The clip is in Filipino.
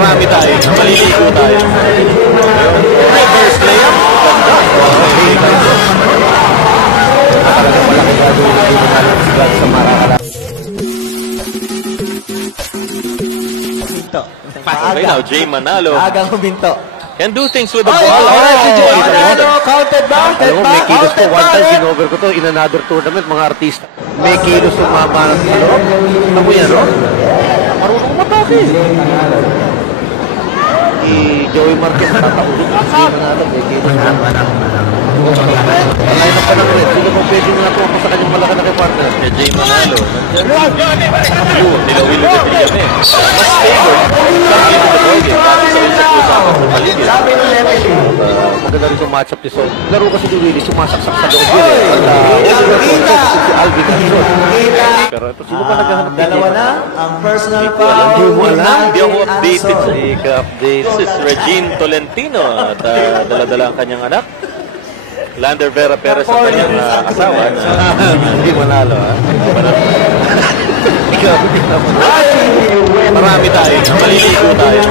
Marami tayo. Maliligo tayo. Reverse layup. Talagang malaki gagawin na yung nalagsigat sa Maracala. Okay, now Jay Manalo Agang huminto. can do things with the ball. Alright, si Jay Manalo. Counted back. Alam mo, may kilos to. One time ginover ko to in another tournament, mga artista. May kilos yung mama ng kilo. Ano mo yan, no? Marunong matake. Si Joey Marquez tatawin. Si Manalo, may kilos na. Alay na pa ng red. Sino kung pwede nga po sa kanyang malaki na kay partner? Si Jay Manalo. Nilawin ulit niya eh. Mas favor. Sabi mo the ball game. Sabi sa Winsa Cruz ako sa paligid. Maganda rin yung matchup ni Son. Laro kasi ni Willie, sumasaksak sa loob yun eh. Si Alvin Quezon. Pero ito, sino ba naghahanap? Dalawa na ang personal foul. Hindi mo alam. Hindi ako updated sa ika-update. This is Regine Tolentino at dala-dala ang kanyang anak. Lander Vera Perez ang kanyang asawa. Hindi manalo, ha? Marami tayo. Maliligo tayo.